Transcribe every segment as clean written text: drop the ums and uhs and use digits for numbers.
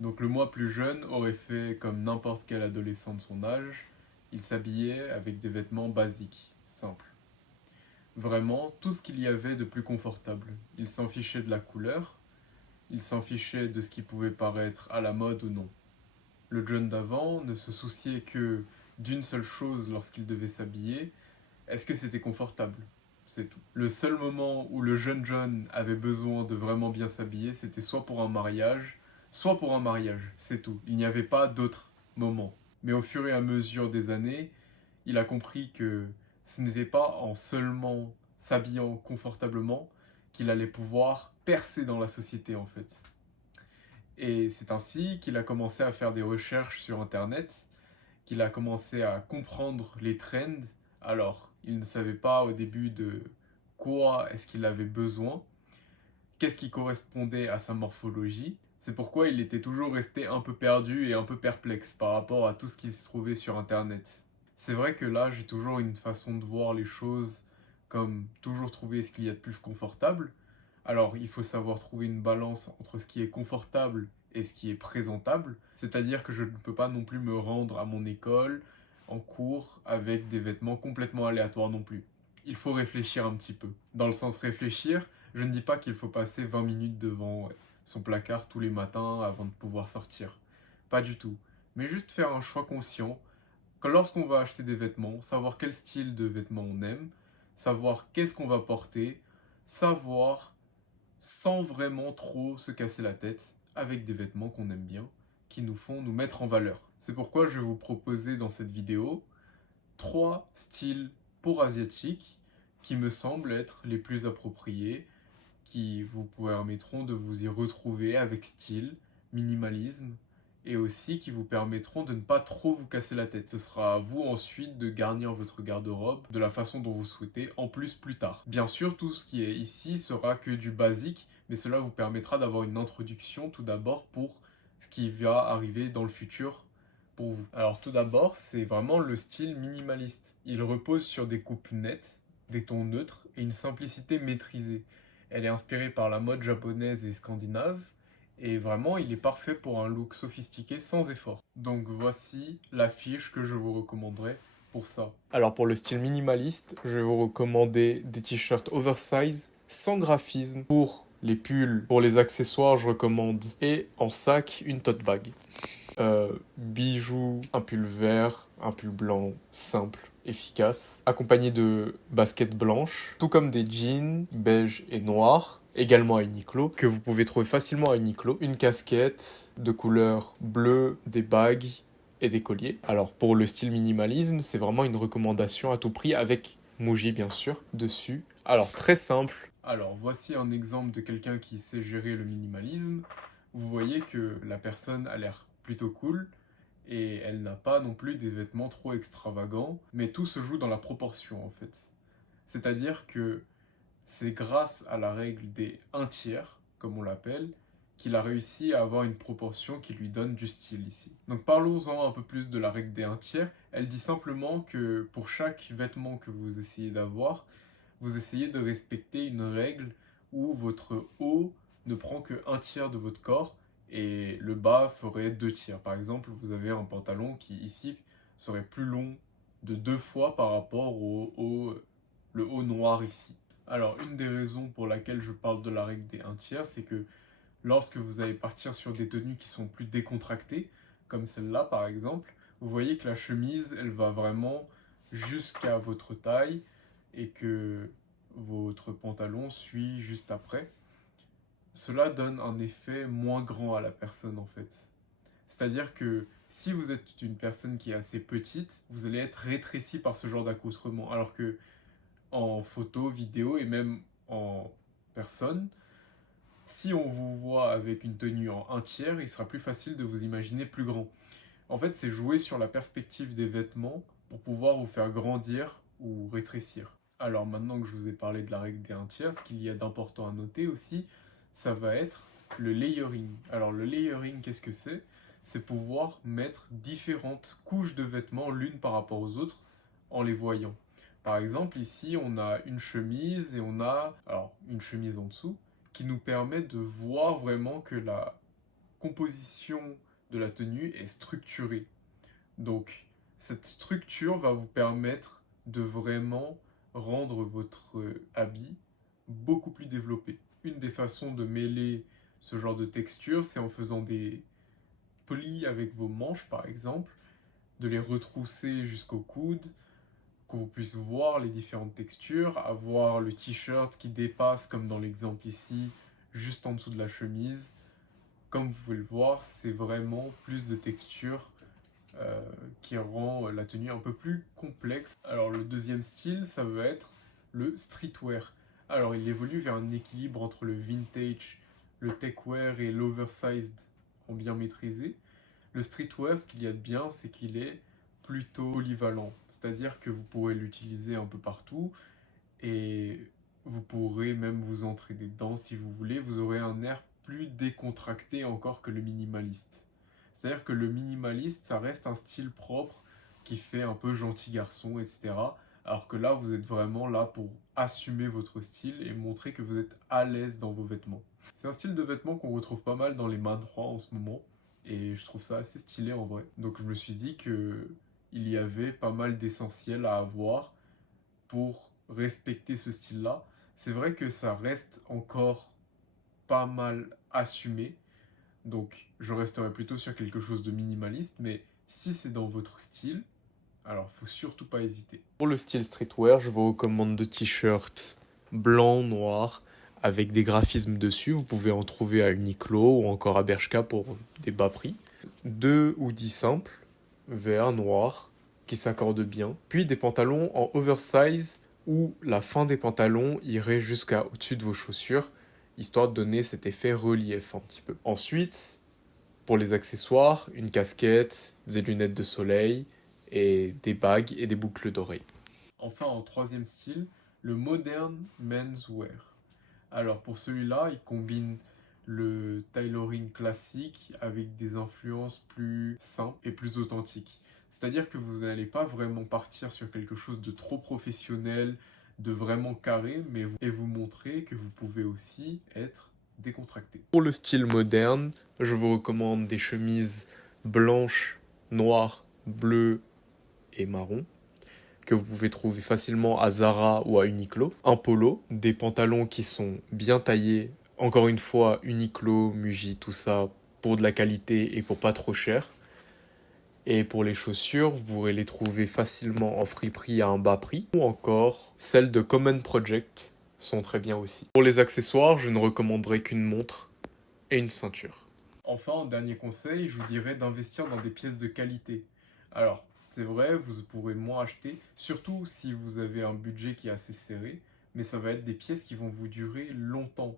Donc le moi plus jeune aurait fait comme n'importe quel adolescent de son âge, il s'habillait avec des vêtements basiques, simples. Vraiment, tout ce qu'il y avait de plus confortable. Il s'en fichait de la couleur, il s'en fichait de ce qui pouvait paraître à la mode ou non. Le John d'avant ne se souciait que d'une seule chose lorsqu'il devait s'habiller, est-ce que c'était confortable? C'est tout. Le seul moment où le jeune John avait besoin de vraiment bien s'habiller, c'était soit pour un mariage, c'est tout. Il n'y avait pas d'autre moment. Mais au fur et à mesure des années, il a compris que ce n'était pas en seulement s'habillant confortablement qu'il allait pouvoir percer dans la société en fait. Et c'est ainsi qu'il a commencé à faire des recherches sur Internet, qu'il a commencé à comprendre les trends. Alors, il ne savait pas au début de quoi est-ce qu'il avait besoin, qu'est-ce qui correspondait à sa morphologie. C'est pourquoi il était toujours resté un peu perdu et un peu perplexe par rapport à tout ce qui se trouvait sur Internet. C'est vrai que là, j'ai toujours une façon de voir les choses comme toujours trouver ce qu'il y a de plus confortable. Alors, il faut savoir trouver une balance entre ce qui est confortable et ce qui est présentable. C'est-à-dire que je ne peux pas non plus me rendre à mon école en cours avec des vêtements complètement aléatoires non plus. Il faut réfléchir un petit peu. Dans le sens réfléchir, je ne dis pas qu'il faut passer 20 minutes devant son placard tous les matins avant de pouvoir sortir. Pas du tout. Mais juste faire un choix conscient que lorsqu'on va acheter des vêtements, savoir quel style de vêtements on aime, savoir qu'est-ce qu'on va porter, savoir sans vraiment trop se casser la tête avec des vêtements qu'on aime bien, qui nous font nous mettre en valeur. C'est pourquoi je vais vous proposer dans cette vidéo 3 styles pour asiatiques qui me semblent être les plus appropriés, qui vous permettront de vous y retrouver avec style, minimalisme, et aussi qui vous permettront de ne pas trop vous casser la tête. Ce sera à vous ensuite de garnir votre garde-robe de la façon dont vous souhaitez, en plus tard. Bien sûr, tout ce qui est ici sera que du basique, mais cela vous permettra d'avoir une introduction tout d'abord pour ce qui va arriver dans le futur pour vous. Alors tout d'abord, c'est vraiment le style minimaliste. Il repose sur des coupes nettes, des tons neutres et une simplicité maîtrisée. Elle est inspirée par la mode japonaise et scandinave, et vraiment il est parfait pour un look sophistiqué sans effort. Donc voici la fiche que je vous recommanderais pour ça. Alors pour le style minimaliste, je vais vous recommander des t-shirts oversize, sans graphisme. Pour les pulls, pour les accessoires, je recommande et en sac, une tote bag. Bijoux, un pull vert, un pull blanc simple, efficace, accompagné de baskets blanches, tout comme des jeans beige et noirs, également à Uniqlo, que vous pouvez trouver facilement à Uniqlo, une casquette de couleur bleue, des bagues et des colliers. Alors pour le style minimalisme, c'est vraiment une recommandation à tout prix avec Muji bien sûr dessus. Alors très simple. Alors voici un exemple de quelqu'un qui sait gérer le minimalisme. Vous voyez que la personne a l'air plutôt cool et elle n'a pas non plus des vêtements trop extravagants, mais tout se joue dans la proportion en fait. C'est-à-dire que c'est grâce à la règle des un tiers, comme on l'appelle, qu'il a réussi à avoir une proportion qui lui donne du style ici. Donc parlons-en un peu plus de la règle des un tiers. Elle dit simplement que pour chaque vêtement que vous essayez d'avoir, vous essayez de respecter une règle où votre haut ne prend que un tiers de votre corps et le bas ferait deux tiers. Par exemple, vous avez un pantalon qui ici serait plus long de 2 fois par rapport le haut noir ici. Alors, une des raisons pour laquelle je parle de la règle des un tiers, c'est que lorsque vous allez partir sur des tenues qui sont plus décontractées, comme celle-là par exemple, vous voyez que la chemise, elle va vraiment jusqu'à votre taille et que votre pantalon suit juste après. Cela donne un effet moins grand à la personne en fait. C'est-à-dire que si vous êtes une personne qui est assez petite, vous allez être rétréci par ce genre d'accoutrement. Alors que en photo, vidéo et même en personne, si on vous voit avec une tenue en un tiers, il sera plus facile de vous imaginer plus grand. En fait, c'est jouer sur la perspective des vêtements pour pouvoir vous faire grandir ou rétrécir. Alors maintenant que je vous ai parlé de la règle des un tiers, ce qu'il y a d'important à noter aussi, ça va être le layering. Alors le layering, qu'est-ce que c'est? C'est pouvoir mettre différentes couches de vêtements l'une par rapport aux autres en les voyant. Par exemple, ici, on a une chemise et on a alors une chemise en dessous qui nous permet de voir vraiment que composition de la tenue est structurée. Donc, cette structure va vous permettre de vraiment rendre votre habit beaucoup plus développé. Une des façons de mêler ce genre de texture, c'est en faisant des plis avec vos manches, par exemple, de les retrousser jusqu'au coude, qu'on puisse voir les différentes textures, avoir le t-shirt qui dépasse, comme dans l'exemple ici, juste en dessous de la chemise. Comme vous pouvez le voir, c'est vraiment plus de texture qui rend la tenue un peu plus complexe. Alors le deuxième style, ça va être le streetwear. Alors il évolue vers un équilibre entre le vintage, le techwear et l'oversized en bien maîtrisé. Le streetwear, ce qu'il y a de bien, c'est qu'il est plutôt polyvalent. C'est-à-dire que vous pourrez l'utiliser un peu partout et vous pourrez même vous entraîner dedans si vous voulez. Vous aurez un air plus décontracté encore que le minimaliste. C'est-à-dire que le minimaliste, ça reste un style propre qui fait un peu gentil garçon, etc. Alors que là, vous êtes vraiment là pour assumer votre style et montrer que vous êtes à l'aise dans vos vêtements. C'est un style de vêtements qu'on retrouve pas mal dans les mannequins en ce moment. Et je trouve ça assez stylé en vrai. Donc je me suis dit que il y avait pas mal d'essentiels à avoir pour respecter ce style-là. C'est vrai que ça reste encore pas mal assumé. Donc je resterai plutôt sur quelque chose de minimaliste. Mais si c'est dans votre style, alors faut surtout pas hésiter. Pour le style streetwear, je vous recommande deux t-shirts blanc, noir, avec des graphismes dessus. Vous pouvez en trouver à Uniqlo ou encore à Bershka pour des bas prix. Deux hoodies simples, vert, noir, qui s'accordent bien. Puis des pantalons en oversize où la fin des pantalons irait jusqu'à au-dessus de vos chaussures, histoire de donner cet effet relief un petit peu. Ensuite, pour les accessoires, une casquette, des lunettes de soleil, et des bagues et des boucles d'oreilles. Enfin, en troisième style, le modern menswear. Alors pour celui-là, il combine le tailoring classique avec des influences plus simples et plus authentiques. C'est-à-dire que vous n'allez pas vraiment partir sur quelque chose de trop professionnel, de vraiment carré, mais vous montrer que vous pouvez aussi être décontracté. Pour le style moderne, je vous recommande des chemises blanches, noires, bleues et marron, que vous pouvez trouver facilement à Zara ou à Uniqlo. Un polo, des pantalons qui sont bien taillés, encore une fois Uniqlo, Muji, tout ça, pour de la qualité et pour pas trop cher. Et pour les chaussures, vous pourrez les trouver facilement en friperie à un bas prix. Ou encore, celles de Common Project sont très bien aussi. Pour les accessoires, je ne recommanderais qu'une montre et une ceinture. Enfin, en dernier conseil, je vous dirais d'investir dans des pièces de qualité. Alors, c'est vrai, vous pourrez moins acheter, surtout si vous avez un budget qui est assez serré, mais ça va être des pièces qui vont vous durer longtemps.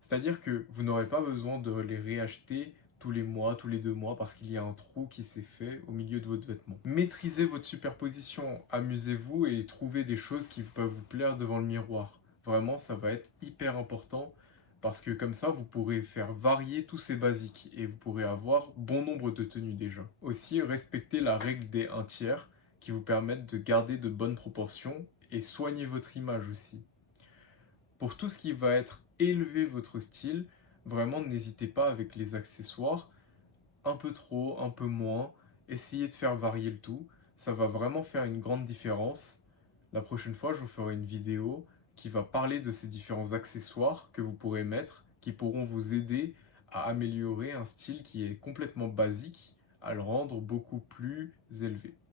C'est-à-dire que vous n'aurez pas besoin de les réacheter tous les mois, tous les 2 mois, parce qu'il y a un trou qui s'est fait au milieu de votre vêtement. Maîtrisez votre superposition, amusez-vous et trouvez des choses qui peuvent vous plaire devant le miroir. Vraiment, ça va être hyper important parce que comme ça, vous pourrez faire varier tous ces basiques et vous pourrez avoir bon nombre de tenues déjà. Aussi, respectez la règle des 1/3 qui vous permettent de garder de bonnes proportions et soigner votre image aussi. Pour tout ce qui va être élever votre style, vraiment n'hésitez pas avec les accessoires, un peu trop, un peu moins, essayez de faire varier le tout, ça va vraiment faire une grande différence. La prochaine fois, je vous ferai une vidéo qui va parler de ces différents accessoires que vous pourrez mettre, qui pourront vous aider à améliorer un style qui est complètement basique, à le rendre beaucoup plus élevé.